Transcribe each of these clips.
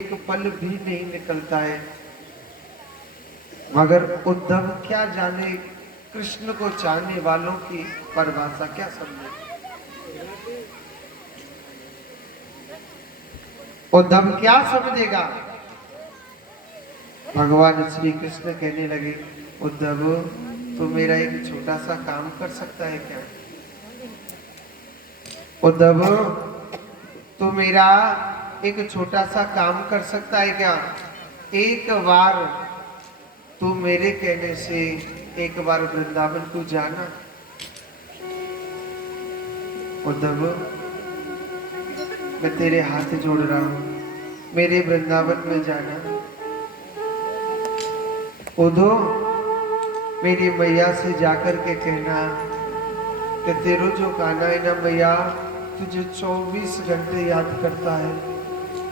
एक पल भी नहीं निकलता है। मगर उद्धव क्या जाने कृष्ण को चाहने वालों की परिभाषा क्या समझे। उद्धव क्या समझेगा। भगवान श्री कृष्ण कहने लगे, उद्धव तू मेरा एक छोटा सा काम कर सकता है क्या। उद्धव तू मेरा एक छोटा सा काम कर सकता है क्या। एक बार तू मेरे कहने से एक बार वृंदावन को जाना। उद्धव मैं तेरे हाथ जोड़ रहा हूं, मेरे वृंदावन में जाना। उद्धव मेरी मैया से जाकर के कहना कि तेरो जो कान्हा है ना मैया, तुझे 24 घंटे याद करता है,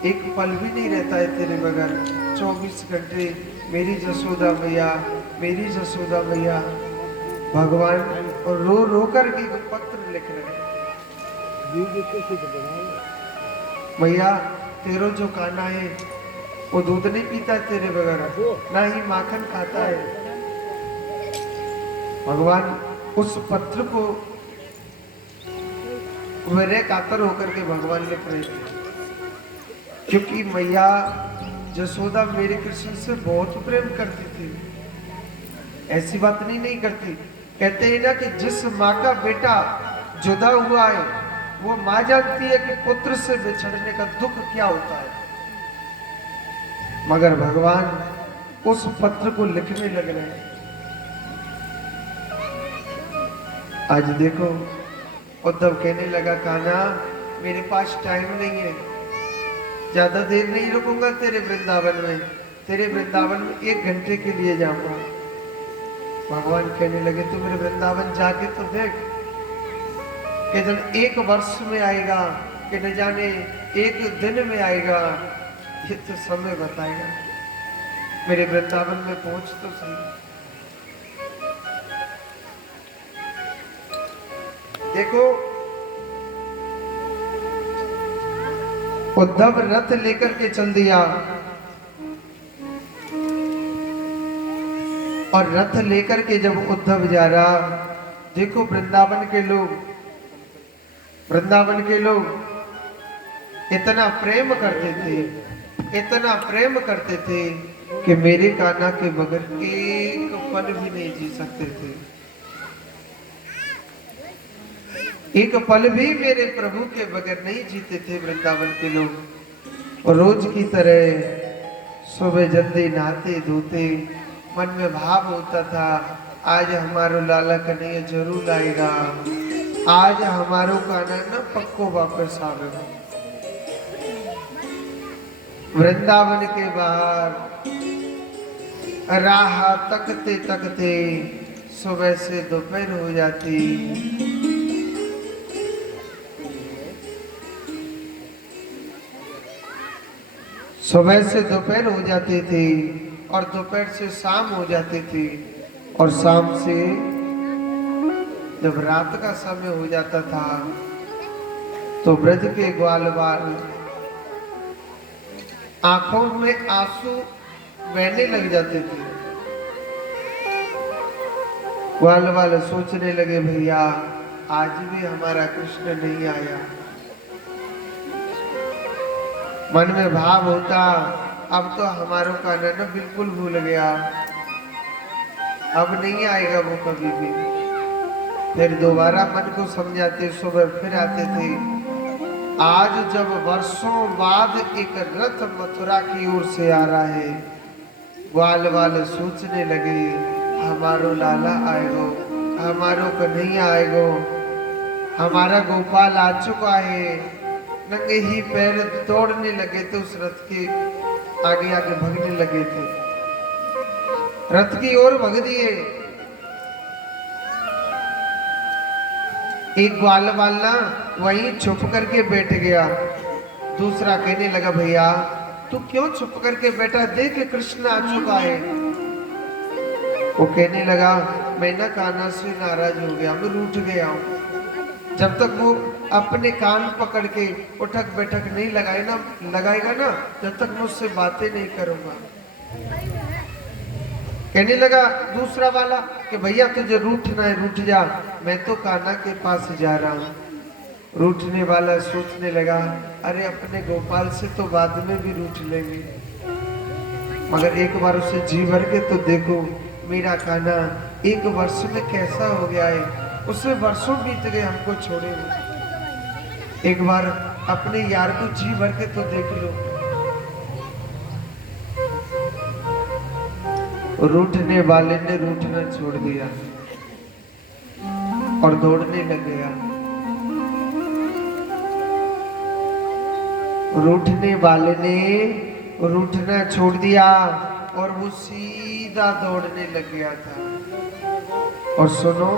एक पल भी नहीं रहता है तेरे बगैर। 24 घंटे मेरी जसोदा मैया, मेरी जसोदा मैया। भगवान और रो रो कर के पत्र लिख रहे हैं, मैया तेरो जो कान्हा है वो दूध नहीं पीता है तेरे बगैर, ना ही माखन खाता है। भगवान उस पत्र को विरह कातर होकर के भगवान लिख रहे थे, क्योंकि मैया जसोदा मेरे कृष्ण से बहुत प्रेम करती थी। ऐसी बात नहीं करती। कहते हैं ना कि जिस माँ का बेटा जुदा हुआ है वो माँ जानती है कि पुत्र से बिछड़ने का दुख क्या होता है। मगर भगवान उस पत्र को लिखने लग रहे हैं। आज देखो उद्धव कहने लगा, कान्हा मेरे पास टाइम नहीं है, ज्यादा देर नहीं रुकूंगा तेरे वृंदावन में, तेरे वृंदावन में 1 घंटे के लिए जाऊंगा। भगवान कहने लगे, तू मेरे वृंदावन जाके तो देख कि जब 1 वर्ष में आएगा कि न जाने 1 दिन में आएगा, ये तो समय बताएगा। मेरे वृंदावन में पहुंच तो सही। देखो उद्धव रथ लेकर के चल दिया और रथ लेकर के जब उद्धव जा रहा, देखो वृंदावन के लोग इतना प्रेम करते थे, इतना प्रेम करते थे कि मेरे कान्हा के बगैर एक पल भी नहीं जी सकते थे। एक पल भी मेरे प्रभु के बगैर नहीं जीते थे वृंदावन के लोग। और रोज की तरह सुबह जल्दी नहाते धोते, मन में भाव होता था, आज हमारो लाला कन्हैया जरूर आएगा, आज हमारो कान्हा न पक्को वापस आवेगा। वृंदावन के बाहर राह तकते तकते सुबह से दोपहर हो जाती। सुबह से दोपहर हो जाती थी और दोपहर से शाम हो जाती थी, और शाम से जब रात का समय हो जाता था तो ब्रज के ग्वाल बाल आंखों में आंसू बहने लग जाते थे। ग्वाल बाल सोचने लगे, भैया आज भी हमारा कृष्ण नहीं आया। मन में भाव होता, अब तो हमारों का नैना बिल्कुल भूल गया, अब नहीं आएगा वो कभी भी। फिर दोबारा मन को समझाते, सुबह फिर आते थे। आज जब वर्षों बाद एक रथ मथुरा की ओर से आ रहा है, ग्वाल वाले सोचने लगे, हमारो लाला आएगो, हमारो कन्हैया आएगो, हमारा गोपाल आ चुका है। नंगे ही पैर दौड़ने लगे थे, उस रथ के आगे आगे भगने लगे थे, रथ की ओर भग दिए। एक ग्वाल वाला वहीं छुप करके बैठ गया। दूसरा कहने लगा, भैया तू क्यों छुप करके बैठा, देख कृष्ण आ चुका है। वो कहने लगा, मैं ना कान्हा से नाराज हो गया, मैं रूठ गया हूं। जब तक वो अपने कान पकड़ के उठक बैठक नहीं लगाएगा ना, जब तक मैं उससे बातें नहीं करूंगा। कहने लगा दूसरा वाला कि भैया तुझे रूठना है रूठ जा, मैं तो कान्हा के पास जा रहा हूँ। रूठने वाला सोचने लगा अरे अपने गोपाल से तो बाद में भी रूठ लेंगे, मगर एक बार उसे जी भर के तो देखो, मेरा कान्हा एक वर्ष में कैसा हो गया है। उससे वर्षों बीत गए हमको छोड़े हुए। एक बार अपने यार को जी भर के तो देख लो। रूठने वाले ने रूठना छोड़ दिया और दौड़ने लग गया। रूठने वाले ने रूठना छोड़ दिया और वो सीधा दौड़ने लग गया था। और सुनो,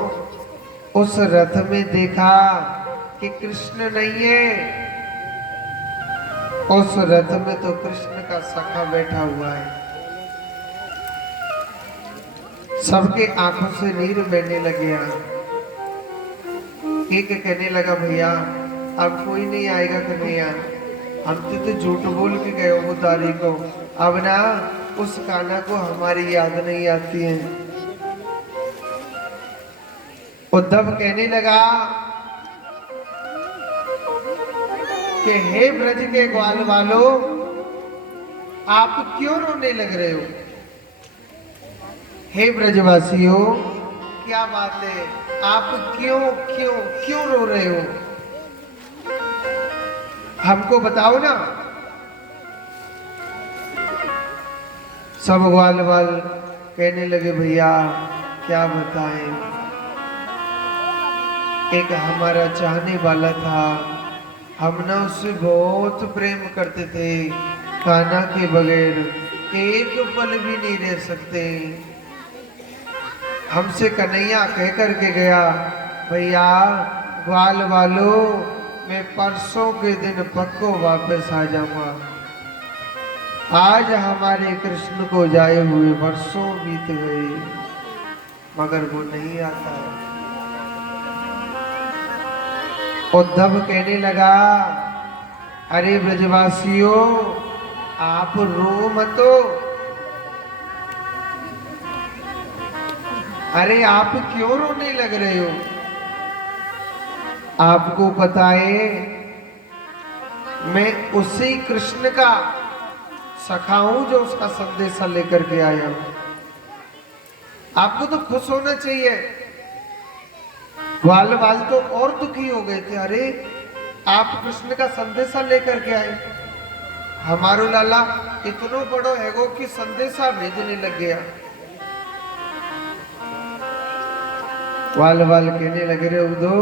उस रथ में देखा कि कृष्ण नहीं है, उस रथ में तो कृष्ण का सखा बैठा हुआ है। सबके आंखों से नीर बहने लगे। एक कहने लगा भैया अब कोई नहीं आएगा कन्हैया, हम तो झूठ बोल के गए वो तारी को, अब ना उस कान्हा को हमारी याद नहीं आती है। उद्धव कहने लगा कि हे ब्रज के ग्वाल वालों, आप क्यों रोने लग रहे हो? हे ब्रजवासियों, क्या बात है, आप क्यों क्यों क्यों रो रहे हो? हमको बताओ ना। सब ग्वाल वाल कहने लगे भैया क्या बताएं, एक हमारा चाहने वाला था, हम ना उससे बहुत प्रेम करते थे, कान्हा के बगैर एक पल भी नहीं रह सकते। हमसे कन्हैया कह करके गया भैया ग्वाल वालों, मैं परसों के दिन पक्को वापस आ जाऊंगा। आज हमारे कृष्ण को जाए हुए वर्षों बीत गए, मगर वो नहीं आता। उद्धव कहने लगा अरे ब्रजवासियों, आप रो मतो, अरे आप क्यों रोने लग रहे हो? आपको पता है मैं उसी कृष्ण का सखा हूं जो उसका संदेशा लेकर के आया हूं। आपको तो खुश होना चाहिए। ग्वाल वाल तो और दुखी हो गए थे, अरे आप कृष्ण का संदेशा लेकर के आए, हमारो लाला इतनो बड़ो हैगो कि संदेशा भेजने लग गया। ग्वाल वाल कहने लगे रे उद्धव,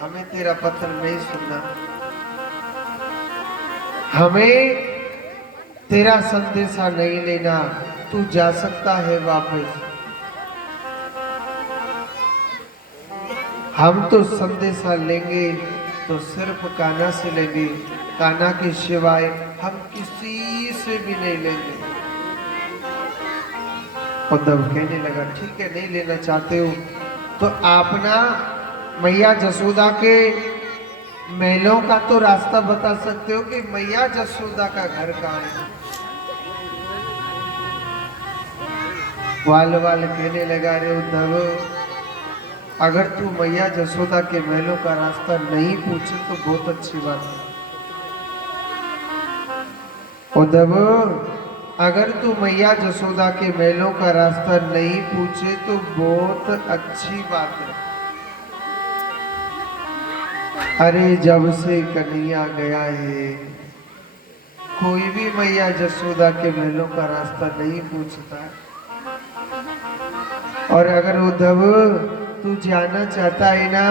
हमें तेरा पत्र नहीं सुनना, हमें तेरा संदेशा नहीं लेना, तू जा सकता है वापस। हम तो संदेशा लेंगे तो सिर्फ कान्हा से लेंगे, कान्हा के सिवाय हम किसी से भी नहीं लेंगे। उद्धव कहने लगा ठीक है, नहीं लेना चाहते हो तो आप ना मैया जसोदा के महलों का तो रास्ता बता सकते हो कि मैया जसोदा का घर कहाँ है। वाल वाल कहने लगा रे उद्धव, अगर तू मैया जसोदा के महलों का रास्ता नहीं पूछे तो बहुत अच्छी बात है। उद्धव, अगर तू मैया जसोदा के महलों का रास्ता नहीं पूछे तो बहुत अच्छी बात है। अरे जब से कन्हैया गया है, कोई भी मैया जसोदा के महलों का रास्ता नहीं पूछता। और अगर उद्धव तू जाना चाहता है ना,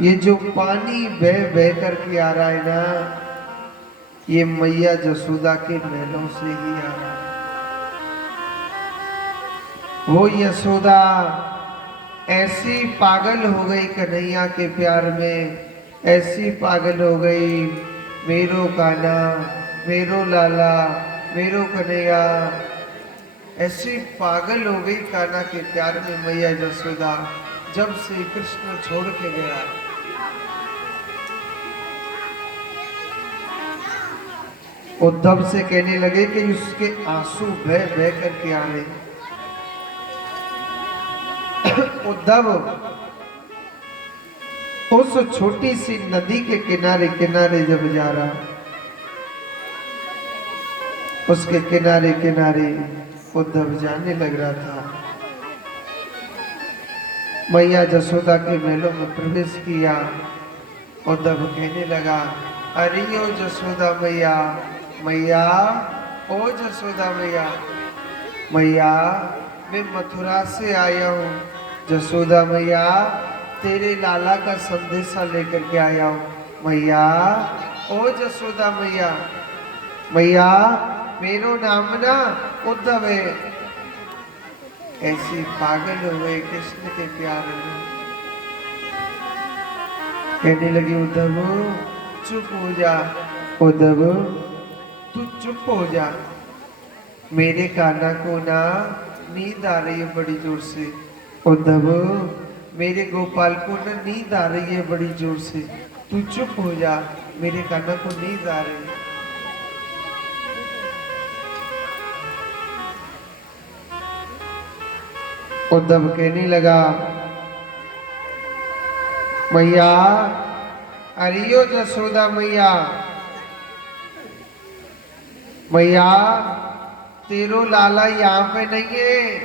ये जो पानी बह बह करके आ रहा है ना, ये मैया जसोदा के महलों से ही आ रहा है। वो यशोदा ऐसी पागल हो गई कन्हैया के प्यार में, ऐसी पागल हो गई, मेरो कान्हा, मेरो लाला, मेरो कन्हैया, ऐसी पागल हो गई कान्हा के प्यार में मैया जसोदा, जब से कृष्ण छोड़ के गया। उद्धव से कहने लगे कि उसके आंसू बह बह करके आ रहे। उद्धव उस छोटी सी नदी के किनारे किनारे जब जा रहा, उसके किनारे किनारे उद्धव जाने लग रहा था। मैया जसोदा के महलों में प्रवेश किया। उद्धव कहने लगा, अरे ओ जसोदा मैया, मैया ओ जसोदा मैया, मैया मैं मथुरा से आया हूँ। जसोदा मैया तेरे लाला का संदेशा लेकर के आया हूँ। मैया ओ जसोदा मैया, मैया मेरो नाम ना उद्धव है। ऐसी पागल हो गए कृष्ण के प्यार में। कहने लगी, उद्धव चुप हो जा, उद्धव तू चुप हो जा। मेरे कान्हा को ना नींद आ रही है बड़ी जोर से। उद्धव मेरे गोपाल को ना नींद आ रही है बड़ी जोर से। तू चुप हो जा, मेरे कान्हा को नींद आ रही है। उद्धव कहने लगा, मैया अरियो जसोदा मैया, मैया तेरो लाला यहाँ पे नहीं है,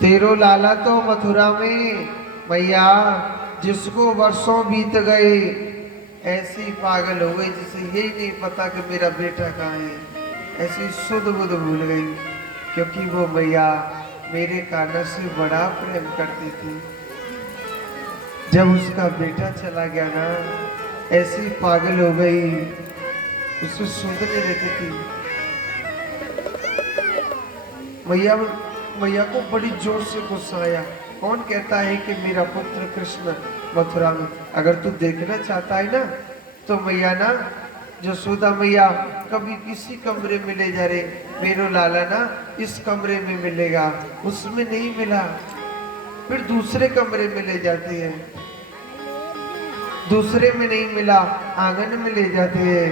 तेरो लाला तो मथुरा में। मैया जिसको वर्षों बीत गए ऐसी पागल हो गई जिसे यही नहीं पता कि मेरा बेटा कहाँ है। ऐसी सुध बुध भूल गई, क्योंकि वो मैया मेरे कान्हा से बड़ा प्रेम करती थी। जब उसका बेटा चला गया ना, ऐसी पागल हो गई, उसे सुनने रहती थी। मैया को बड़ी जोर से गुस्सा आया। कौन कहता है कि मेरा पुत्र कृष्ण मथुरा में? अगर तू देखना चाहता है ना तो मैया ना जसोदा मैया कभी किसी कमरे में ले जा रहे, मेरो लाला ना इस कमरे में मिलेगा, उसमें नहीं मिला, फिर दूसरे कमरे में ले जाती है, दूसरे में नहीं मिला आंगन में ले जाते हैं।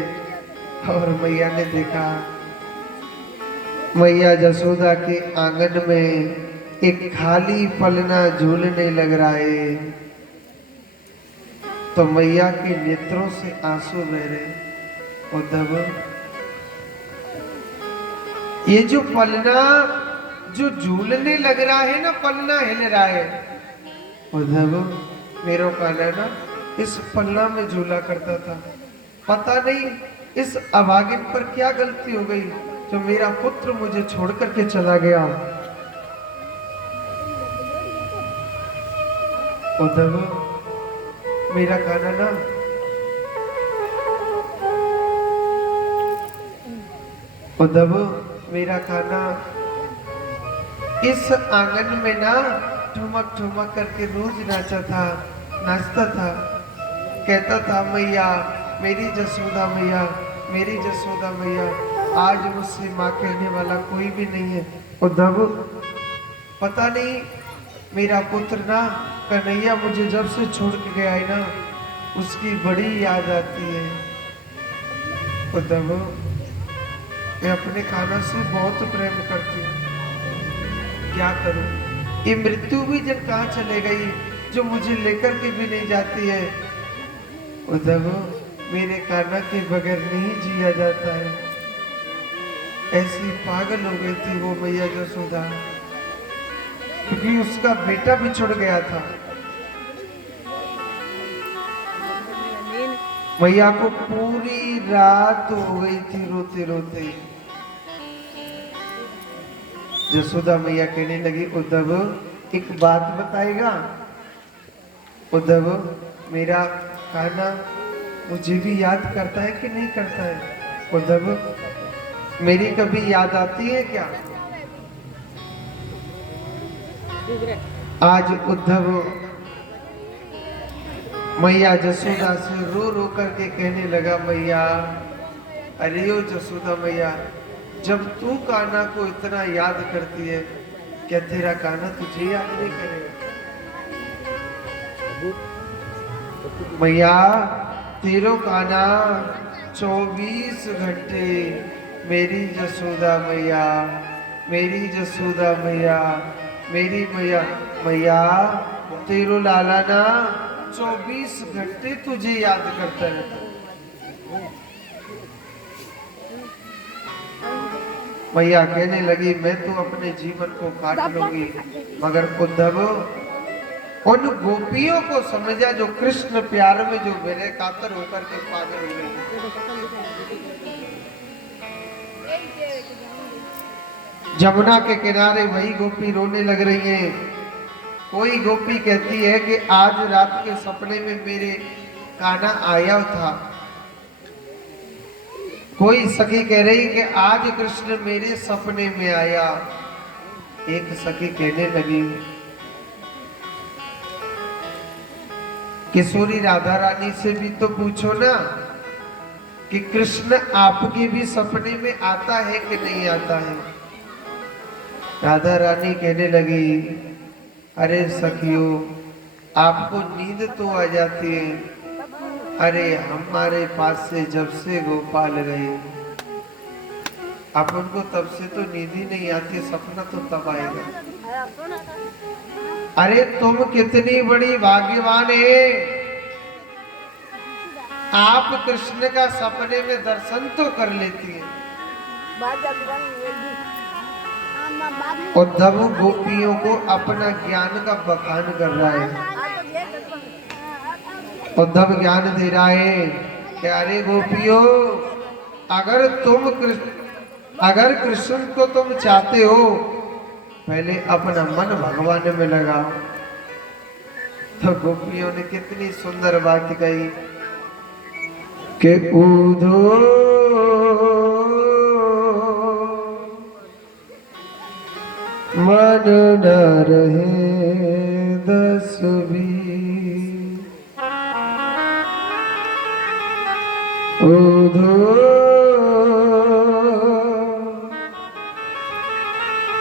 और मैया ने देखा, मैया जसोदा के आंगन में एक खाली पलना झूलने लग रहा है। तो मैया के नेत्रों से आंसू बह रहे। उद्धव ये जो पलना जो झूलने लग रहा है ना, पलना हिल रहा है। उद्धव मेरो कान्हा ना इस पलना में झूला करता था। पता नहीं इस अभागिन पर क्या गलती हो गई जो मेरा पुत्र मुझे छोड़ करके चला गया। उद्धव मेरा कान्हा ना उद्धव मेरा कान्हा इस आंगन में ना ठुमक ठुमक करके रोज नाचता था, कहता था मैया मेरी जसोदा मैया, मेरी जसोदा मैया, आज मुझसे माँ कहने वाला कोई भी नहीं है। उद्धव पता नहीं मेरा पुत्र ना कन्हैया मुझे जब से छोड़ के गया है ना, उसकी बड़ी याद आती है। उद्धव मैं अपने कान्हा से बहुत प्रेम करती हूँ, क्या करूं? ये मृत्यु भी जब कहाँ चले गई जो मुझे लेकर के भी नहीं जाती है। उद्धव मेरे कान्हा के बगैर नहीं जिया जाता है। ऐसी पागल हो गई थी वो मैया जसोदा, क्योंकि उसका बेटा भी छुड़ गया था। मैया को पूरी रात हो गई थी रोते रोते। जसोदा मैया कहने लगी, उद्धव एक बात बताएगा? उद्धव मेरा कान्हा मुझे भी याद करता है कि नहीं करता है? उद्धव मेरी कभी याद आती है क्या? आज उद्धव मैया जसोदा से रो रो करके कहने लगा, मैया अरे ओ जसोदा मैया, जब तू कान्हा को इतना याद करती है, क्या तेरा कान्हा तुझे याद नहीं करेगा? मैया तेरो कान्हा 24 घंटे मेरी जसोदा मैया, मेरी जसोदा मैया, मेरी मैया, मैया तेरो लाला ना 24 घंटे तुझे याद करता रहता। मैया कहने लगी मैं तो अपने जीवन को काट लूंगी, मगर उद्धव उन गोपियों को समझा जो कृष्ण प्यार में जो मेरे कातर होकर के पागल हो गई। जमुना के किनारे वही गोपी रोने लग रही है। कोई गोपी कहती है कि आज रात के सपने में मेरे कान्हा आया था। कोई सखी कह रही कि आज कृष्ण मेरे सपने में आया। एक सखी कहने लगी किशोरी राधा रानी से भी तो पूछो ना कि कृष्ण आपके भी सपने में आता है कि नहीं आता है। राधा रानी कहने लगी अरे सखियों आपको नींद तो आ जाती है, अरे हमारे पास से जब से गोपाल गए अपन को तब से तो नींद ही नहीं आती, सपना तो तब आएगा। अरे तुम कितनी बड़ी भाग्यवान है, आप कृष्ण का सपने में दर्शन तो कर लेती हैं। उद्धव गोपियों को अपना ज्ञान का बखान कर रहा है। उद्धव ज्ञान दे रहा है कि अरे गोपियों अगर कृष्ण को तुम चाहते हो पहले अपना मन भगवान में लगाओ। तो गोपियों ने कितनी सुंदर बात कही कि उधो मन न रहे 10-20 उधो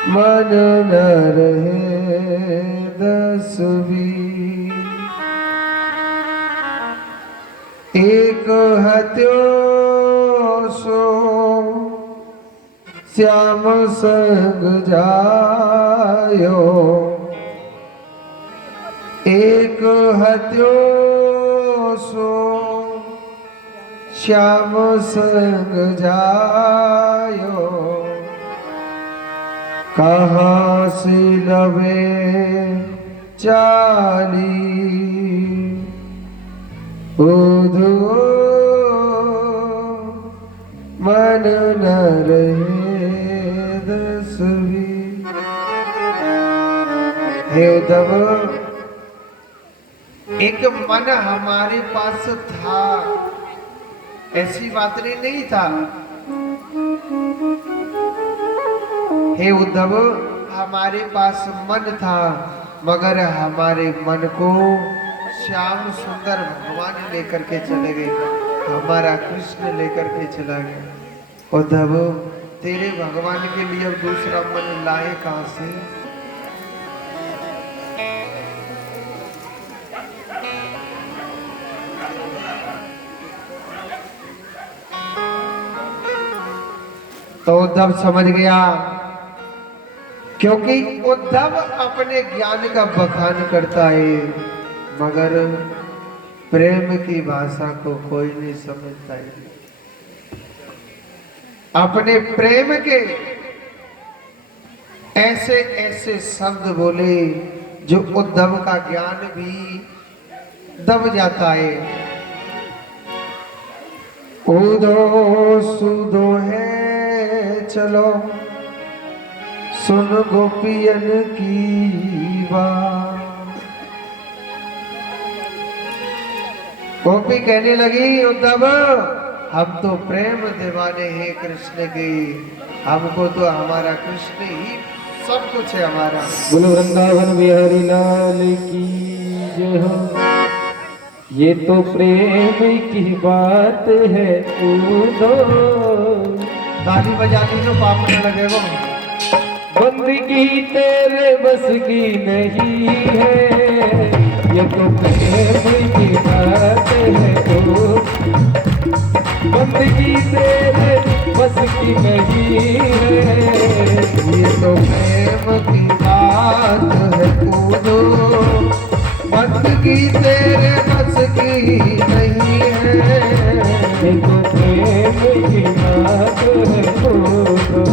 मन न रहे 10-20 एक हत्यो सो श्याम संग जायो, एक हत्यो सो श्याम संग जायो, कहाँ से लवे चाली उधो मन न रहे 10-20। हे उद्धव एक मन हमारे पास था, ऐसी बात नहीं था। हे उद्धव हमारे पास मन था मगर हमारे मन को श्याम सुंदर भगवान लेकर के चले गए, हमारा कृष्ण लेकर के चला गया। उद्धव तेरे भगवान के लिए अब दूसरा मन लाए कहां से। तो उद्धव समझ गया, क्योंकि उद्धव अपने ज्ञान का बखान करता है मगर प्रेम की भाषा को कोई नहीं समझता है। अपने प्रेम के ऐसे ऐसे शब्द बोले जो उद्धव का ज्ञान भी दब जाता है। उदो सुदो है चलो सुन गोपियन की बात। गोपी कहने लगी उद्धव हम तो प्रेम दीवाने हैं कृष्ण के, हमको तो हमारा कृष्ण ही सब कुछ है हमारा। बोलो वृंदावन बिहारी लाल की जय हो। ये तो प्रेम की बात है उद्धव। ताली बजाने जो पाप न लगे वो बंदगी तेरे बस की नहीं है, ये तो प्रेम की बात है बंदगी तेरे बस की नहीं है। ये तो प्रेम की बात है पूछो, बंदगी तेरे बस की नहीं है। ये तो प्रेम की बात है पूछो।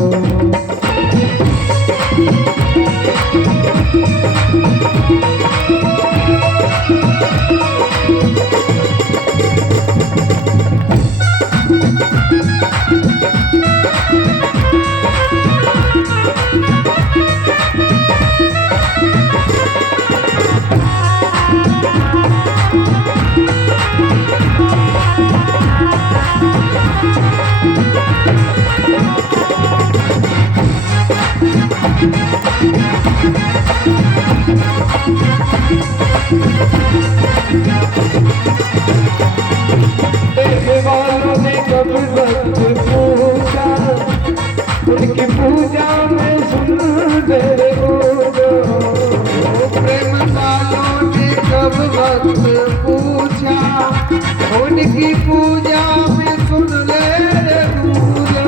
देखने वालों ने कब वक्त पूछा, उनकी पूजा में सुन तेरे प्रेम वालों ने कब वक्त पूछा, उनकी पूजा में सुन ले रे पूजा।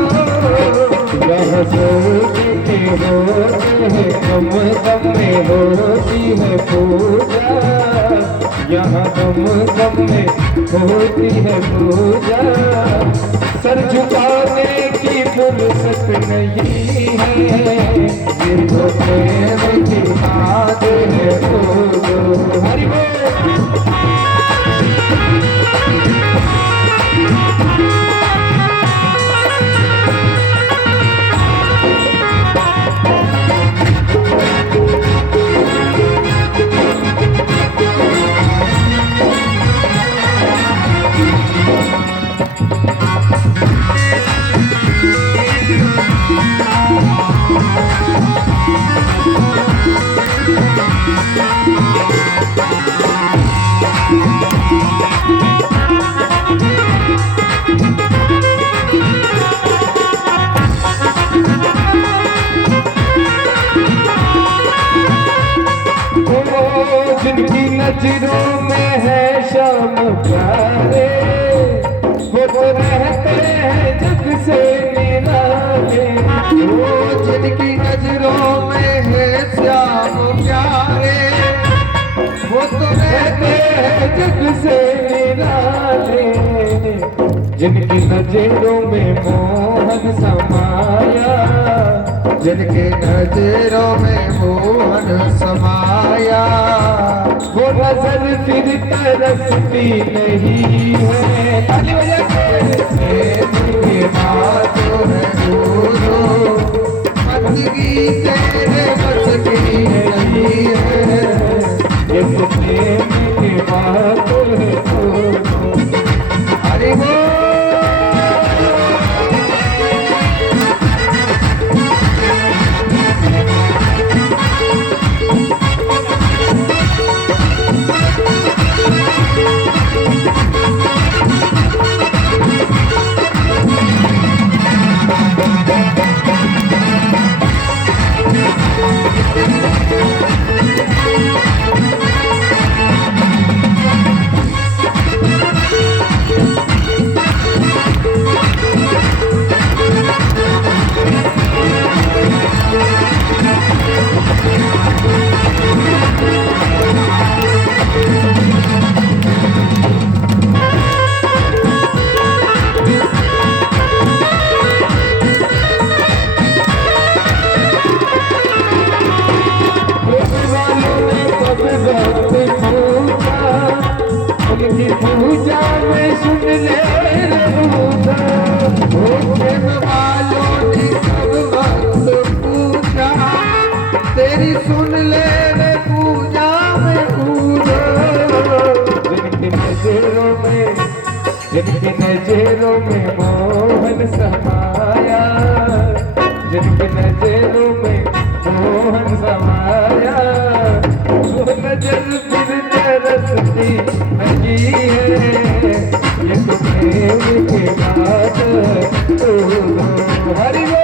यहाँ सोने के होते हैं कम दम में होती है पूजा, यहाँ दम दम में होती है पूजा। सर झुकाने की फुर्सत नहीं है, ये तो प्रेम की बात है पूजो। हरि बोल। जिनकी नजरों में है शाम प्यारे, वो तो रहते हैं जग से निराले। वो जिनकी नजरों में है श्याम प्यारे, वो तो रहते हैं जग से निराले। जिनकी नजरों में मोहन समाया, जिनके नजरों में मोहन समाया, वो नजर फिर तरसती नहीं है। ताली बजा के। ये बात है पूछो, बंदगी तेरे बस की नहीं है। ये तो प्रेम की बात है पूछो। हरि बोल। उनकी पूजा में सुन ले रूदा। प्रेम वालों ने सब वक्त पूछा, तेरी सुन ले रे पूजा में पूजा। जिनकी नजरों में मोहन समाया, जिनकी नजरों में मोहन समाया, वो नजर फिर तरसती नहीं है। ये तो प्रेम की बात हरि बोल।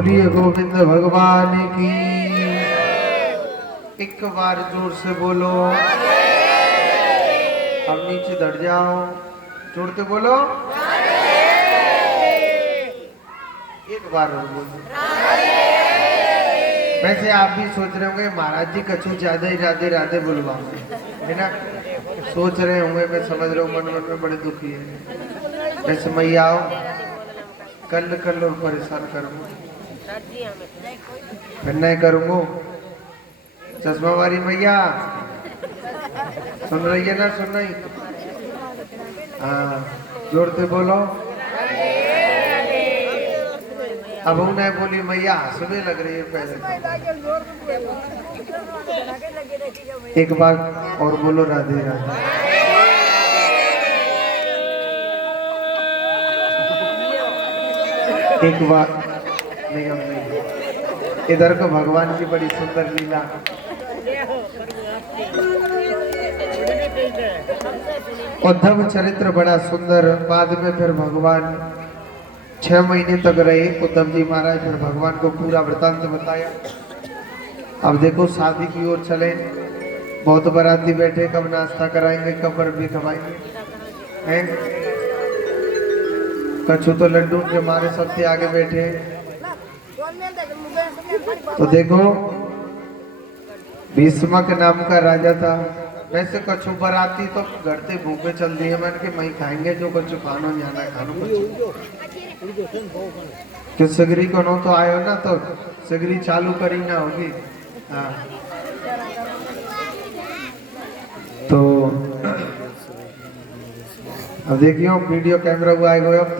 बोलिए गोविंद भगवान की। एक बार जोर से बोलो। अब नीचे धड़ जाओ, जोर से बोलो। एक बार और बोलो। वैसे आप भी सोच रहे होंगे महाराज जी कछु ज्यादा ही राधे राधे बुलवाओगे, है ना? सोच रहे होंगे, मैं समझ रहा हूँ, मन मन में बड़े दुखी है। वैसे मैया आओ, कल कल और परेशान करूँगा, फिर नहीं करूँगा। चश्मा वाली मैया सुन रही है ना? सुन रही? हाँ, जोर से बोलो। अब उन्हें बोली मैया हंसने लग रही है पहले। एक बार और बोलो राधे राधे। एक बार नहीं, हम नहीं। इधर को भगवान की बड़ी सुंदर लीला। उद्धव चरित्र बड़ा सुंदर। बाद में फिर भगवान 6 महीने तक रहे उद्धव जी महाराज, फिर भगवान को पूरा वृतांत बताया। अब देखो शादी की ओर चले, बहुत बाराती बैठे, कब नाश्ता कराएंगे, कब बर्फी खवाएंगे, हैं? कछु तो लड्डू के मारे सबसे आगे बैठे। तो देखो भीष्मक नाम का राजा था। वैसे कछु बराती तो घर से भूखे चल दिए, मन के मई खाएंगे जो कछु खानो जाना खानो कछु। कि सिगरी को नो तो आयो ना, तो सिगरी चालू करी ना होगी। हाँ, तो अब देखियो वीडियो कैमरा हुआ है अब तो